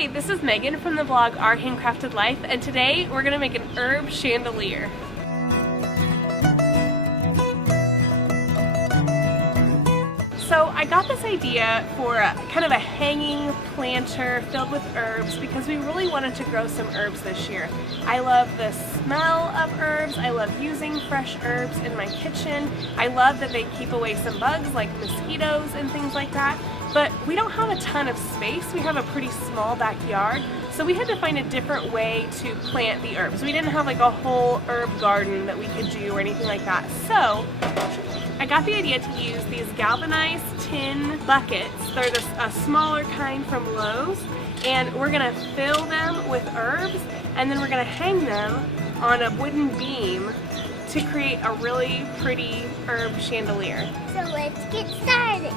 Hi, this is Megan from the blog Our Handcrafted Life, and today we're going to make an herb chandelier. So I got this idea for kind of a hanging planter filled with herbs because we really wanted to grow some herbs this year. I love the smell of herbs, I love using fresh herbs in my kitchen, I love that they keep away some bugs like mosquitoes and things like that. But we don't have a ton of space. We have a pretty small backyard, so we had to find a different way to plant the herbs. We didn't have like a whole herb garden that we could do or anything like that. So I got the idea to use these galvanized tin buckets. They're a smaller kind from Lowe's, and we're gonna fill them with herbs, and then we're gonna hang them on a wooden beam to create a really pretty herb chandelier. So let's get started.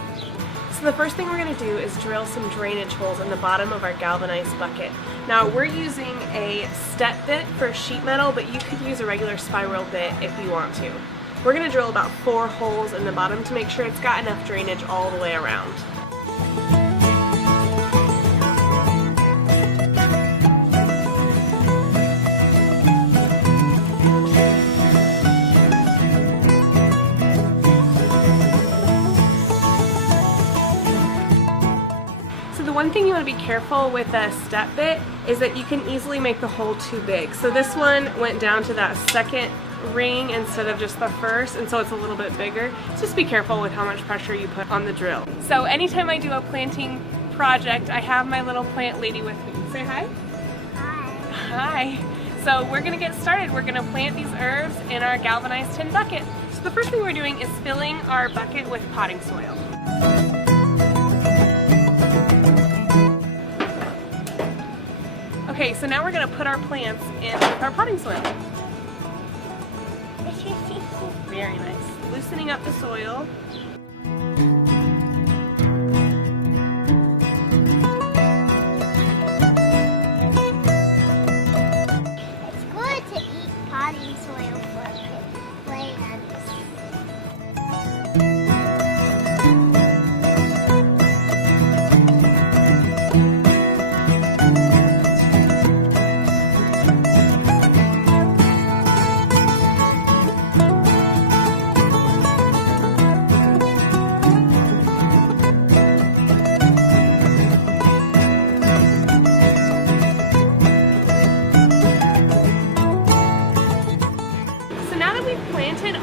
So the first thing we're going to do is drill some drainage holes in the bottom of our galvanized bucket. Now we're using a step bit for sheet metal, but you could use a regular spiral bit if you want to. We're going to drill about 4 holes in the bottom to make sure it's got enough drainage all the way around. One thing you want to be careful with a step bit is that you can easily make the hole too big. So this one went down to that second ring instead of just the first, and so it's a little bit bigger. Just be careful with how much pressure you put on the drill. So anytime I do a planting project, I have my little plant lady with me. Say hi. Hi. Hi. So we're gonna get started. We're gonna plant these herbs in our galvanized tin bucket. So the first thing we're doing is filling our bucket with potting soil. Okay, so now we're going to put our plants in with our potting soil. Very nice. Loosening up the soil. It's good to eat potting soil for plants.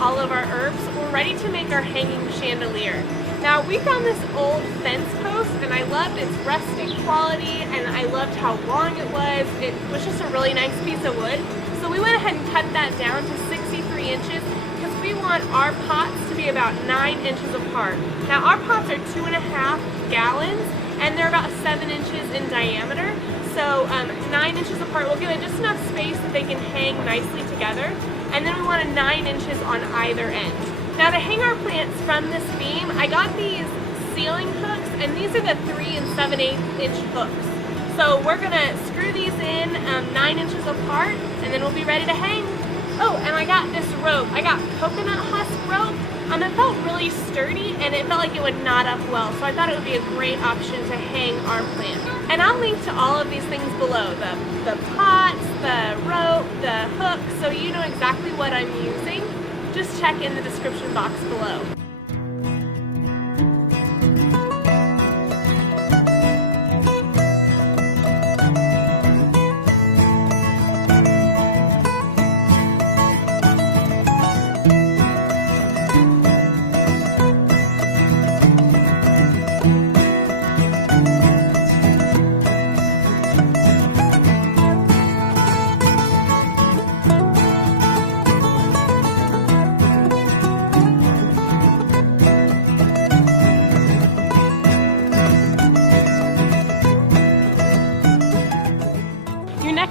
All of our herbs, we're ready to make our hanging chandelier. Now we found this old fence post and I loved its rustic quality and I loved how long it was. It was just a really nice piece of wood. So we went ahead and cut that down to 63 inches because we want our pots to be about 9 inches apart. Now our pots are 2.5 gallons and they're about 7 inches in diameter. So 9 inches apart will give it just enough space that they can hang nicely together. And then we want 9 inches on either end. Now to hang our plants from this beam, I got these ceiling hooks, and these are the 3 7/8 inch hooks. So we're gonna screw these in 9 inches apart, and then we'll be ready to hang. Oh, and I got this rope. I got coconut husk rope. It felt really sturdy, and it felt like it would knot up well, so I thought it would be a great option to hang our plant. And I'll link to all of these things below, the pots, the rope, the hook, so you know exactly what I'm using. Just check in the description box below.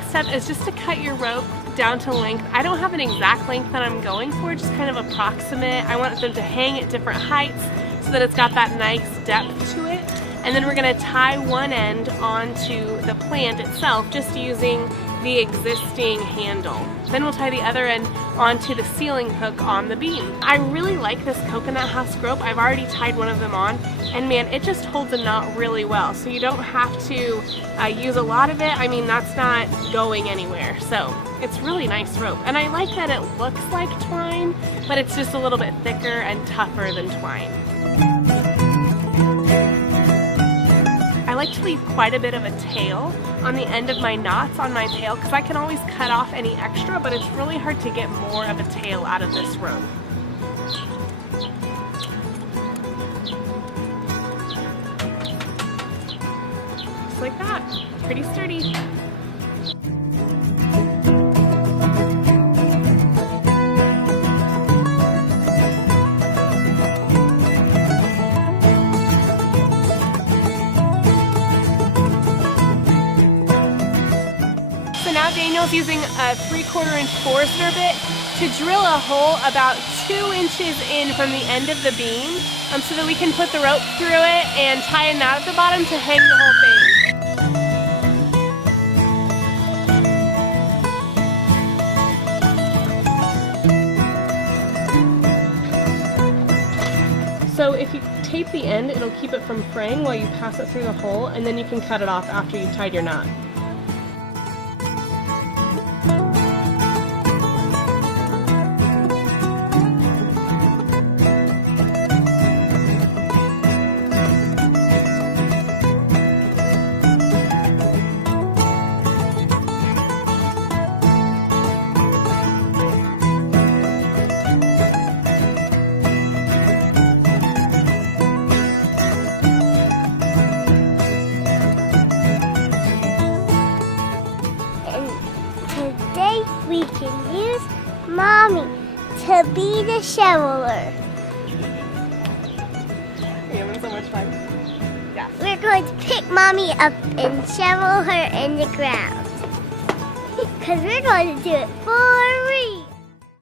Step is just to cut your rope down to length. I don't have an exact length that I'm going for, just kind of approximate. I want them to hang at different heights so that it's got that nice depth to it. And then we're going to tie one end onto the plant itself, just using the existing handle. Then we'll tie the other end onto the ceiling hook on the beam. I really like this coconut husk rope. I've already tied one of them on, and man, it just holds a knot really well. So you don't have to use a lot of it. I mean, that's not going anywhere. So it's really nice rope. And I like that it looks like twine, but it's just a little bit thicker and tougher than twine. I like to leave quite a bit of a tail on the end of my knots on my tail because I can always cut off any extra, but it's really hard to get more of a tail out of this rope. Just like that. Pretty sturdy. So now Daniel's using a 3/4 inch Forstner bit to drill a hole about 2 inches in from the end of the beam so that we can put the rope through it and tie a knot at the bottom to hang the whole thing. So if you tape the end, it'll keep it from fraying while you pass it through the hole, and then you can cut it off after you've tied your knot. Today we can use Mommy to be the shoveler. You're having so much fun. Yeah. We're going to pick Mommy up and shovel her in the ground. Because we're going to do it for